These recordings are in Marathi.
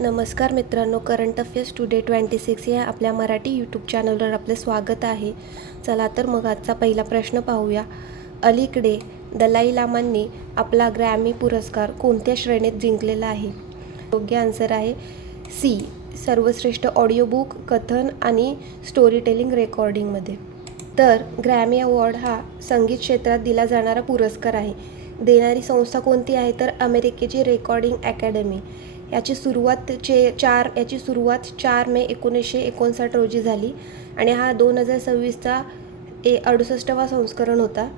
नमस्कार मित्रांनो, करंट अफेअर्स टुडे 26 या आपल्या मराठी यूट्यूब चॅनलवर आपले स्वागत आहे. चला तर मग आजचा पहिला प्रश्न पाहूया. अलीकडे दलाई लामांनी आपला ग्रॅमी पुरस्कार कोणत्या श्रेणीत जिंकलेला आहे? योग्य आन्सर आहे सी, सर्वश्रेष्ठ ऑडिओबुक, कथन आणि स्टोरी टेलिंग रेकॉर्डिंगमध्ये. तर ग्रॅमी अवॉर्ड हा संगीत क्षेत्रात दिला जाणारा पुरस्कार आहे. देणारी संस्था कोणती आहे? तर अमेरिकेची रेकॉर्डिंग अकॅडमी. याची सुरुवात 4 मे 1959 रोजी झाली आणि हा 2026चा 68वा संस्करण होता.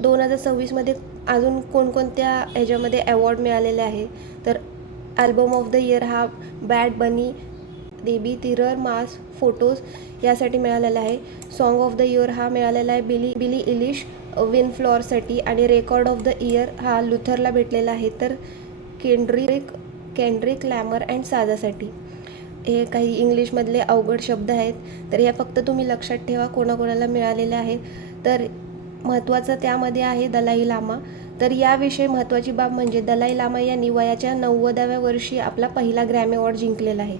2026मध्ये अजून कोणकोणत्या ह्याच्यामध्ये अवॉर्ड मिळालेले आहे? तर अल्बम ऑफ द इयर हा बॅड बनी, बेबी थिरर मास फोटोज यासाठी मिळालेला आहे. सॉन्ग ऑफ द इयर हा मिळालेला आहे बिली इलिश विन फ्लॉरसाठी आणि रेकॉर्ड ऑफ द इयर हा लुथरला भेटलेला आहे. तर केंड्रिक लॅमर अँड साजासाठी. हे काही इंग्लिशमधले अवघड शब्द आहेत, तर हे फक्त तुम्ही लक्षात ठेवा कोणाकोणाला मिळालेले आहेत. तर महत्त्वाचं त्यामध्ये आहे दलाई लामा. तर याविषयी महत्त्वाची बाब म्हणजे दलाई लामा यांनी वयाच्या 90व्या वर्षी आपला पहिला ग्रॅमी अवॉर्ड जिंकलेला आहे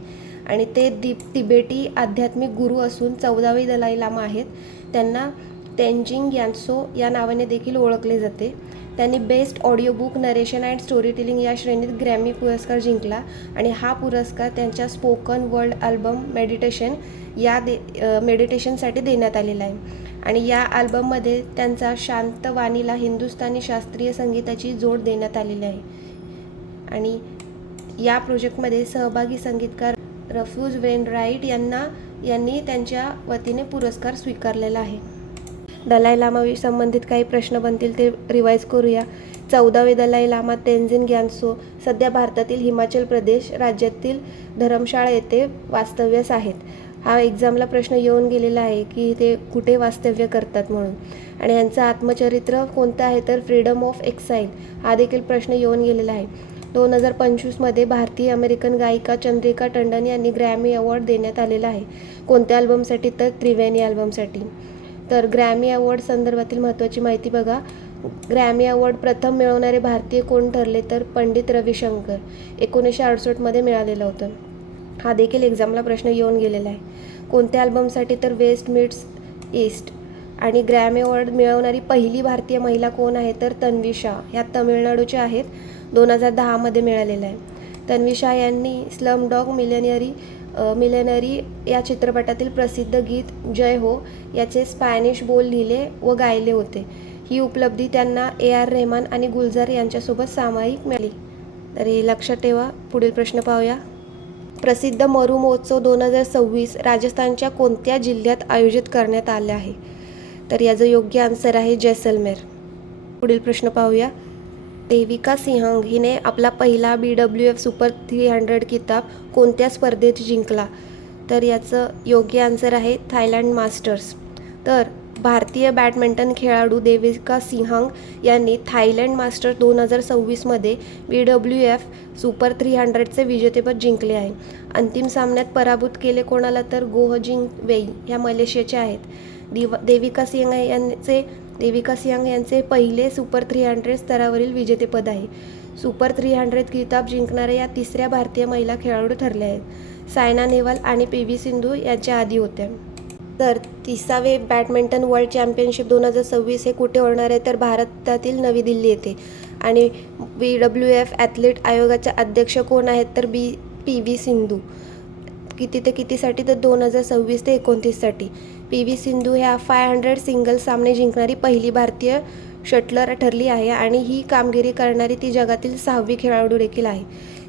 आणि ते तिबेटी आध्यात्मिक गुरु असून 14वे दलाई लामा आहेत. त्यांना तेंजिंग ग्यात्सो या नावाने देखील ओळखले जाते. त्यांनी best audiobook, narration and story telling या श्रेणीत ग्रॅमी पुरस्कार जिंकला आणि हा पुरस्कार त्यांच्या स्पोकन वर्ल्ड अल्बम मेडिटेशनसाठी देण्यात आलेला आहे. आणि या अल्बममध्ये त्यांचा शांत वाणीला हिंदुस्थानी शास्त्रीय संगीताची जोड देण्यात आलेली आहे. आणि या प्रोजेक्टमध्ये सहभागी संगीतकार रफ्यूज वेनराईट यांनी त्यांच्या वतीने पुरस्कार स्वीकारलेला आहे. दलाई लामा संबंधित काही प्रश्न बनतील ते रिवाईज करूया. 14वे दलाई लामा तेंजिन ग्यात्सो सध्या भारतातील हिमाचल प्रदेश राज्यातील धर्मशाळा येथे वास्तव्यास आहेत. हा एक्झामला प्रश्न येऊन गेलेला आहे की ते कुठे वास्तव्य करतात म्हणून. आणि यांचं आत्मचरित्र कोणतं आहे? तर फ्रीडम ऑफ एक्साईल हा देखील प्रश्न येऊन गेलेला आहे. 2025मध्ये भारतीय अमेरिकन गायिका चंद्रिका टंडन यांनी ग्रॅमी अवॉर्ड देण्यात आलेला आहे. कोणत्या अल्बमसाठी? तर त्रिवेणी अल्बमसाठी. तर ग्रॅमी अवॉर्ड संदर्भातील महत्त्वाची माहिती बघा. ग्रॅमी अवॉर्ड प्रथम मिळवणारे भारतीय कोण ठरले? तर पंडित रविशंकर 1968मध्ये मिळालेलं होतं. हा देखील एक्झामला प्रश्न येऊन गेलेला आहे. कोणत्या अल्बमसाठी? तर वेस्ट मीट्स ईस्ट. आणि ग्रॅमी अवॉर्ड मिळवणारी पहिली भारतीय महिला कोण आहे? तर तन्वी शाह. ह्या तामिळनाडूच्या आहेत. 2010मध्ये मिळालेला आहे. तन्वी शाह यांनी स्लम डॉग मिलेनरी या चित्रपटातील प्रसिद्ध गीत जय हो याचे स्पॅनिश बोल लिहिले व गायले होते. ही उपलब्धी त्यांना AR रेहमान आणि गुलजार यांच्यासोबत सामायिक मिळाली. तर हे लक्षात ठेवा. पुढील प्रश्न पाहूया. प्रसिद्ध मरू महोत्सव 2026 राजस्थानच्या कोणत्या जिल्ह्यात आयोजित करण्यात आले आहे? तर याचं योग्य आन्सर आहे जैसलमेर. पुढील प्रश्न पाहूया. देविका सिंहग हिने आपला पहिला BWF सुपर 300 किताब कोणत्या स्पर्धेत जिंकला? तर याचं योग्य आन्सर आहे थायलंड मास्टर्स. तर भारतीय बॅडमिंटन खेळाडू देविका सिंहग यांनी थायलंड मास्टर्स 2026मध्ये BWF सुपर 300चे विजेतेपद जिंकले आहे. अंतिम सामन्यात पराभूत केले कोणाला? तर गोह जिंग वेई या मलेशियाच्या आहेत. देविका सिंहग यांचे पहिले सुपर 300 स्तरावरील विजेतेपद आहे. सुपर 300 किताब जिंकणाऱ्या या तिसऱ्या भारतीय महिला खेळाडू ठरल्या आहेत. सायना नेहवाल आणि PV सिंधू यांच्या आधी होत्या. तर 30वे बॅडमिंटन वर्ल्ड चॅम्पियनशिप 2026 हे कुठे होणार आहे? तर भारतातील नवी दिल्ली येथे. आणि BWF ॲथलीट आयोगाचे अध्यक्ष कोण आहेत? तर PV सिंधू. किती ते कितीसाठी? तर 2026 ते 29साठी. PV सिंधू ह्या 500 सिंगल सामने जिंकणारी पहिली भारतीय शटलर ठरली आहे आणि ही कामगिरी करणारी ती जगातील 6वी खेळाडू देखील आहे.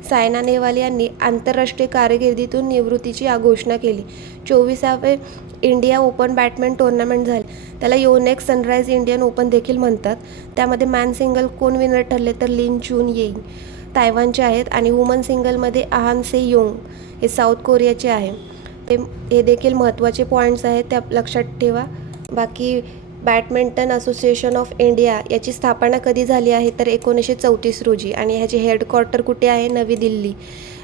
सायना नेहवाल यांनी आंतरराष्ट्रीय कारकिर्दीतून निवृत्तीची घोषणा केली. 24वे इंडिया ओपन बॅडमिंटन टुर्नामेंट झाले. त्याला योनेक्स सनराइज इंडियन ओपन देखील म्हणतात. त्यामध्ये मॅन सिंगल कोण विनर ठरले? तर लिन चून येईंग तायवानचे आहेत आणि वुमन सिंगलमध्ये आहान से योंग हे साऊथ कोरियाचे आहे. हे देखील महत्त्वाचे पॉईंट्स आहेत, त्या लक्षात ठेवा. बाकी बॅडमिंटन असोसिएशन ऑफ इंडिया याची स्थापना कधी झाली आहे? तर 1934 रोजी. आणि ह्याचे हेडक्वार्टर कुठे आहे? नवी दिल्ली.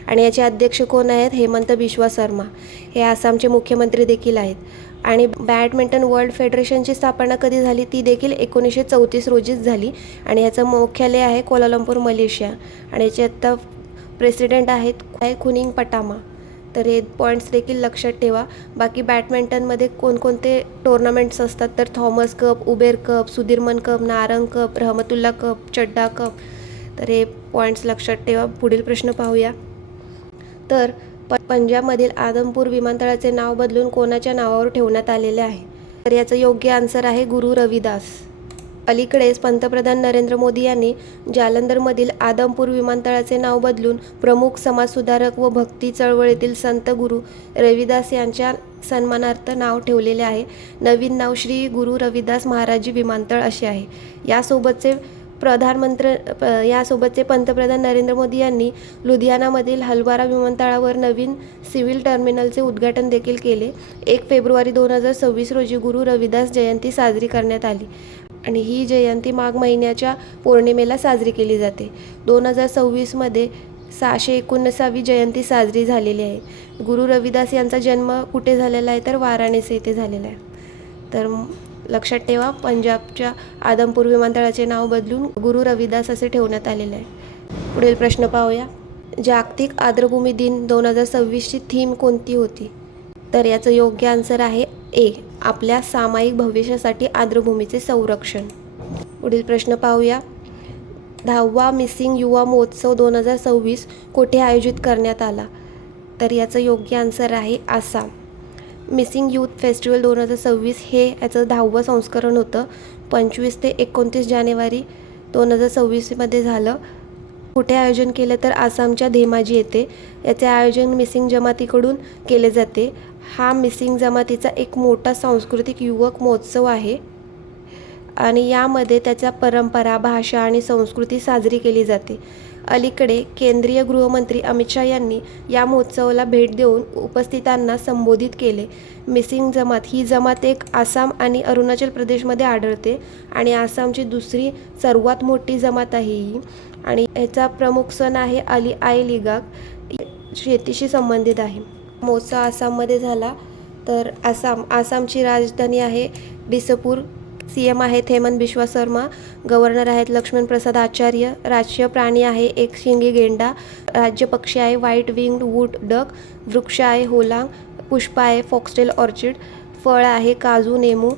आणि याचे अध्यक्ष कोण आहेत? हेमंत बिश्वा शर्मा. हे आसामचे मुख्यमंत्री देखील आहेत. आणि बॅडमिंटन वर्ल्ड फेडरेशनची स्थापना कधी झाली? ती देखील 1934 रोजीच झाली. आणि याचं मुख्यालय आहे कोलालंपूर, मलेशिया. आणि याची आत्ता प्रेसिडेंट आहेत खुनिंग पटामा. तर हे पॉईंट्स देखील लक्षात ठेवा. बाकी बॅडमिंटनमध्ये कोणकोणते टुर्नामेंट्स असतात तर Thomas cup, Uber cup, Sudirman cup, Narang cup, Rahmatullah cup, Chadha cup. तर हे पॉईंट्स लक्षात ठेवा. पुढील प्रश्न पाहूया. तर पंजाबमधील आदमपूर विमानतळाचे नाव बदलून कोणाच्या नावावर ठेवण्यात आलेले आहे? तर याचं योग्य आन्सर आहे गुरु रविदास. अलीकडेच पंतप्रधान नरेंद्र मोदी यांनी जालंधरमधील आदमपूर विमानतळाचे नाव बदलून प्रमुख समाजसुधारक व भक्ती चळवळीतील संत गुरु रविदास यांच्या सन्मानार्थ नाव ठेवलेले आहे. नवीन नाव श्री गुरु रविदास महाराजी विमानतळ असे आहे. यासोबतचे पंतप्रधान नरेंद्र मोदी यांनी लुधियानामधील हलवारा विमानतळावर नवीन सिव्हिल टर्मिनलचे उद्घाटन देखील केले. 1 फेब्रुवारी 2026 रोजी गुरु रविदास जयंती साजरी करण्यात आली आणि ही जयंती माघ महिन्याच्या पौर्णिमेला साजरी केली जाते. 2026मध्ये 619वी जयंती साजरी झालेली आहे. गुरु रविदास यांचा जन्म कुठे झालेला आहे तर वाराणसी येथे झालेला आहे. तर लक्षात ठेवा, पंजाबच्या आदमपूर विमानतळाचे नाव बदलून गुरु रविदास असे ठेवण्यात आलेले आहे. पुढील प्रश्न पाहूया. जागतिक आर्द्रभूमी दिन 2026ची थीम कोणती होती? तर याचं योग्य आन्सर आहे ए, आपल्या सामायिक भविष्यासाठी आर्द्रभूमीचे संरक्षण. पुढील प्रश्न पाहूया. 10वा मिसिंग युवा महोत्सव 2026 कोठे आयोजित करण्यात आला? तर याचं योग्य आन्सर आहे आसाम. मिसिंग यूथ फेस्टिवल 2026 हे याचं 10वं संस्करण होतं. 25 ते 29 जानेवारी 2026मध्ये झालं. कुठे आयोजन केलं तर आसामच्या धेमाजी येथे. याचे आयोजन मिसिंग जमातीकडून केले जाते. हा मिसिंग जमातीचा एक मोठा सांस्कृतिक युवक महोत्सव आहे आणि यामध्ये त्याच्या परंपरा, भाषा आणि संस्कृती साजरी केली जाते. अलीकडे केंद्रीय गृहमंत्री अमित शाह यांनी या महोत्सवाला भेट देऊन उपस्थितांना संबोधित केले. मिसिंग जमात ही जमात एक आसाम आणि अरुणाचल प्रदेशमध्ये आढळते आणि आसामची दुसरी सर्वात मोठी जमात आहे ही. आणि याचा प्रमुख सण आहे अली आय लिगाग, शेतीशी संबंधित आहे. महोत्सव आसाममध्ये झाला. तर आसामची राजधानी आहे दिसपूर. CM आहेत हेमंत बिश्वा शर्मा. गव्हर्नर आहेत लक्ष्मण प्रसाद आचार्य. राष्ट्रीय प्राणी आहे एक शिंगी गेंडा. राज्य पक्षी आहे व्हाईट विंग्ड वूड डक. वृक्ष आहे होलांग. पुष्प आहे फॉक्सटेल ऑर्चिड. फळ आहे काजू नेमू.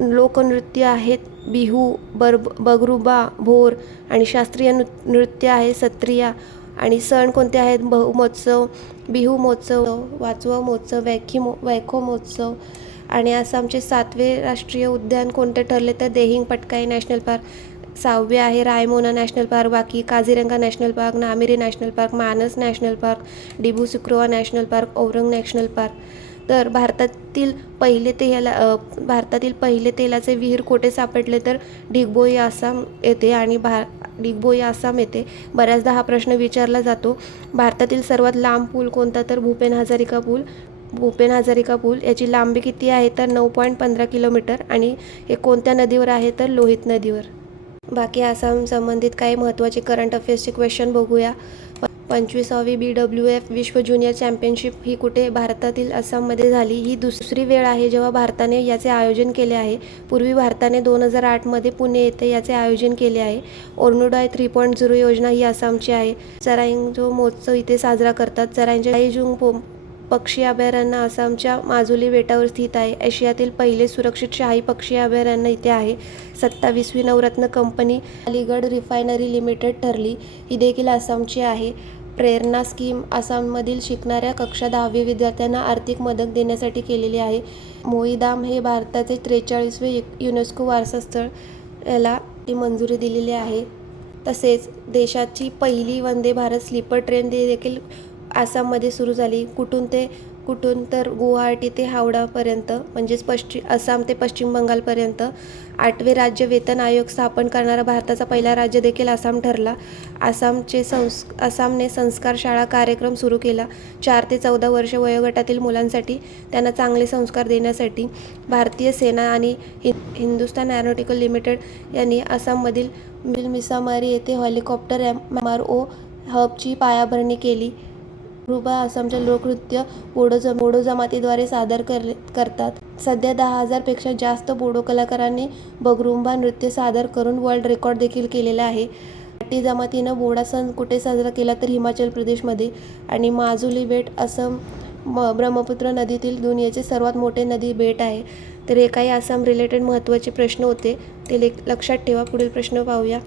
लोकनृत्य आहेत बिहू, बगरुबा, भोर आणि शास्त्रीय नृत्य आहे सत्रिया. आणि सण कोणते आहेत? महोत्सव, बिहू महोत्सव, वाचवा महोत्सव, वैखो महोत्सव. आणि आसामचे 7वे राष्ट्रीय उद्यान कोणते ठरले तर देहिंग पटकाई नॅशनल पार्क. 6वे आहे रायमोना नॅशनल पार्क. बाकी Kaziranga national park, Nameri national park, Manas national park, Dibru Saikhowa national park, Orang national park. तर भारतातील पहिले तेलाचे विहीर कोठे सापडले तर डिगबोई आसाम येथे. आणि डिगबोई आसाम येथे बऱ्याचदा हा प्रश्न विचारला जातो. भारतातील सर्वात लांब पूल कोणता तर भूपेन हजारिका पूल. याची लांबी किती आहे तर 9.15 किलोमीटर आणि हे कोणत्या नदीवर आहे तर लोहित नदीवर. बाकी आसाम संबंधित काही महत्त्वाचे करंट अफेअर्सचे क्वेश्चन बघूया. 25वी BWF विश्व ज्युनियर चॅम्पियनशिप ही कुठे भारतातील आसाममध्ये झाली? ही दुसरी वेळ आहे जेव्हा भारताने याचे आयोजन केले आहे. पूर्वी भारताने 2008मध्ये पुणे येथे याचे आयोजन केले आहे. अरुणोदय 3.0 योजना ही आसामची आहे. चराईंजो महोत्सव इथे साजरा करतात. चाईजुंग पक्षी अभयारण्य आसामच्या माजुली बेटावर स्थित आहे. आशियातील पहिले सुरक्षित शाही पक्षी अभयारण्य इथे आहे. 27वी नवरत्न कंपनी अलीगढ रिफायनरी लिमिटेड ठरली, ही देखील आसामची आहे. प्रेरणा स्कीम आसाममधील शिकणाऱ्या कक्षा 10वी विद्यार्थ्यांना आर्थिक मदत देण्यासाठी केलेली आहे. मोईदाम हे भारताचे 43वे युनेस्को वारसा याला मंजुरी दिलेली आहे. तसेच देशाची पहिली वंदे भारत स्लीपर ट्रेन देखील आसाममध्ये सुरू झाली. कुठून तर गुवाहाटी ते हावडापर्यंत, म्हणजेच आसाम ते पश्चिम बंगालपर्यंत. 8वे राज्य वेतन आयोग स्थापन करणारा भारताचा पहिला राज्य देखील आसाम ठरला. आसामने संस्कार शाळा कार्यक्रम सुरू केला. 4 ते 14 वर्ष वयोगटातील मुलांसाठी त्यांना चांगले संस्कार देण्यासाठी भारतीय सेना आणि हिंदुस्तान एरोनॉटिकल लिमिटेड यांनी आसाममधील मिसामारी येथे हेलिकॉप्टर MRO हबची पायाभरणी केली. बगरुबा आसामचे लोकनृत्य बोडो जमातीद्वारे सादर करतात. सध्या 10,000 पेक्षा जास्त बोडो कलाकारांनी बगरुंबा नृत्य सादर करून वर्ल्ड रेकॉर्ड देखील केलेला आहे. मेटी जमातीनं बोडा सण कुठे साजरा केला तर हिमाचल प्रदेशमध्ये. आणि माजुली बेट असम ब्रह्मपुत्र नदीतील दुनियेचे सर्वात मोठे नदी बेट आहे. तर हे काही आसाम रिलेटेड महत्त्वाचे प्रश्न होते, ते लक्षात ठेवा. पुढील प्रश्न पाहूया.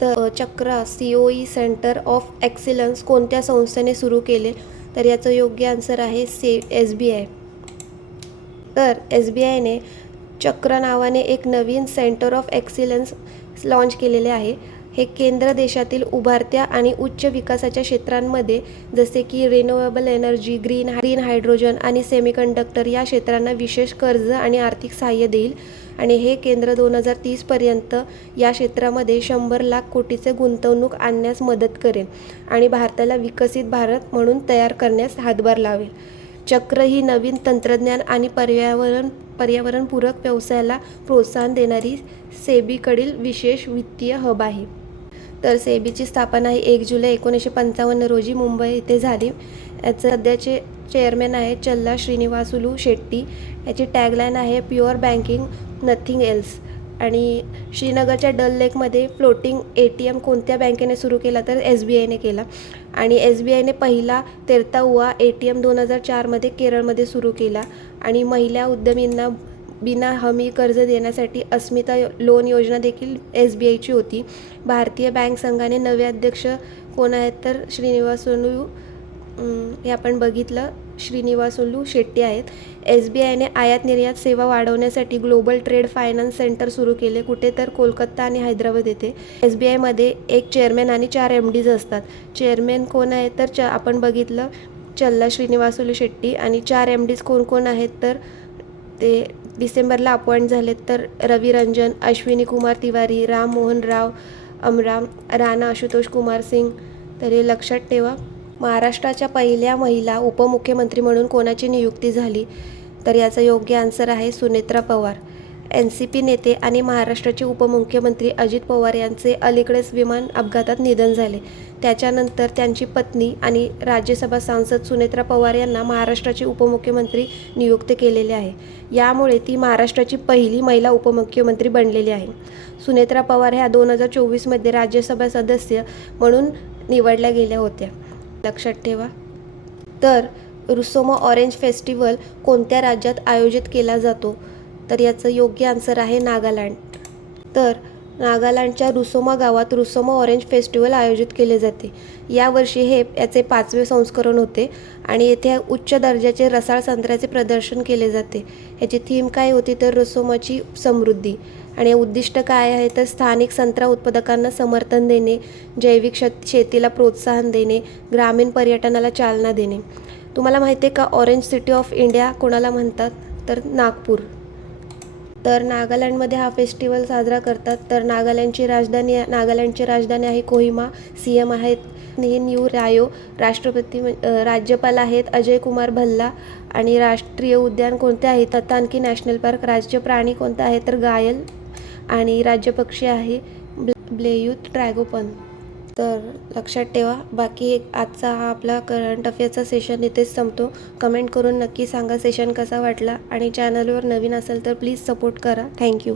तर चक्रा COE सेंटर ऑफ एक्सिलन्स कोणत्या संस्थेने सुरू केले? तर याचं योग्य आन्सर आहे SBI. तर SBIने चक्र नावाने एक नवीन सेंटर ऑफ एक्सिलन्स लॉन्च केलेले आहे. हे केंद्र देशातील उभारत्या आणि उच्च विकासाच्या क्षेत्रांमध्ये जसे की रिन्युएबल एनर्जी, ग्रीन हायड्रोजन आणि सेमीकंडक्टर या क्षेत्रांना विशेष कर्ज आणि आर्थिक सहाय्य देईल. आणि हे केंद्र 2030पर्यंत या क्षेत्रामध्ये 100 लाख कोटीचे गुंतवणूक आणण्यास मदत करेल आणि भारताला विकसित भारत म्हणून तयार करण्यास हातभार लावेल. चक्र ही नवीन तंत्रज्ञान आणि पर्यावरणपूरक व्यवसायाला प्रोत्साहन देणारी सेबीकडील विशेष वित्तीय हब आहे. तर सेबीची स्थापना ही 1 जुलै 1955 रोजी मुंबई येथे झाली. याचे सध्याचे चेअरमॅन आहे चल्ला श्रीनिवासुलू शेट्टी. याची टॅगलाईन आहे प्युअर बँकिंग नथिंग एल्स. आणि श्रीनगरच्या डल लेकमध्ये फ्लोटिंग ATM कोणत्या बँकेने सुरू केला तर SBIने केला. आणि SBIने पहिला तेरता हुआ ATM 2004मध्ये केरळमध्ये सुरू केला. आणि महिला उद्यमींना बिना हमी कर्ज देण्यासाठी अस्मिता लोन योजना देखील SBIची होती. भारतीय बँक संघाने नवे अध्यक्ष कोण आहेत तर श्रीनिवासुलू, हे आपण बघितलं, श्रीनिवासुलू शेट्टी आहेत. SBIने आयात निर्यात सेवा वाढवण्यासाठी ग्लोबल ट्रेड फायनान्स सेंटर सुरू केले. कुठे तर कोलकाता आणि हैदराबाद येथे. SBIमध्ये एक चेअरमॅन आणि 4 MDज असतात. चेअरमॅन कोण आहेत तर आपण बघितलं चल्ला श्रीनिवासुलू शेट्टी. आणि 4 MDज कोण कोण आहेत तर ते डिसेंबरला अपॉइंट झालेत तर रवी रंजन, अश्विनी कुमार तिवारी, राम मोहन राव अमराम, राणा आशुतोष कुमार सिंग. तर हे लक्षात ठेवा. महाराष्ट्राच्या पहिल्या महिला उपमुख्यमंत्री म्हणून कोणाची नियुक्ती झाली? तर याचा योग्य आन्सर आहे सुनेत्रा पवार. NCP नेते आणि महाराष्ट्राचे उपमुख्यमंत्री अजित पवार यांचे अलीकडेच विमान अपघातात निधन झाले. त्याच्यानंतर त्यांची पत्नी आणि राज्यसभा सांसद सुनेत्रा पवार यांना महाराष्ट्राचे उपमुख्यमंत्री नियुक्त केलेले आहे. यामुळे ती महाराष्ट्राची पहिली महिला उपमुख्यमंत्री बनलेली आहे. सुनेत्रा पवार ह्या 2024मध्ये राज्यसभा सदस्य म्हणून निवडल्या गेल्या होत्या. लक्षात ठेवा. तर रुसोमा ऑरेंज फेस्टिवल कोणत्या राज्यात आयोजित केला जातो? तर याचं योग्य आन्सर आहे नागालँड. तर नागालँडच्या रुसोमा गावात रुसोमा ऑरेंज फेस्टिवल आयोजित केले जाते. यावर्षी याचे 5वे संस्करण होते. आणि येथे उच्च दर्जाचे रसाळ संत्र्याचे प्रदर्शन केले जाते. याची थीम काय होती तर रुसोमाची समृद्धी. आणि उद्दिष्ट काय आहे तर स्थानिक संत्रा उत्पादकांना समर्थन देणे, जैविक शेतीला प्रोत्साहन देणे, ग्रामीण पर्यटनाला चालना देणे. तुम्हाला माहिती आहे का ऑरेंज सिटी ऑफ इंडिया कोणाला म्हणतात? तर नागपूर. तर नागालँडमध्ये हा फेस्टिवल साजरा करतात. तर नागालँडची राजधानी आहे कोहिमा. CM आहेत न्यू रायो. राज्यपाल आहेत अजय कुमार भल्ला. आणि राष्ट्रीय उद्यान कोणते आहेत? ततानकी नॅशनल पार्क. राज्य प्राणी कोणता आहे तर गायल. आणि राज्य पक्षी आहे ब्लेयूथ ट्रॅगोपन. तर लक्षात ठेवा. बाकी आजचा हा आपला करंट अफेअरचा सेशन इथेच संपतो. कमेंट करून नक्की सांगा सेशन कसा वाटला. आणि चॅनलवर नवीन असेल तर प्लीज सपोर्ट करा. थँक्यू.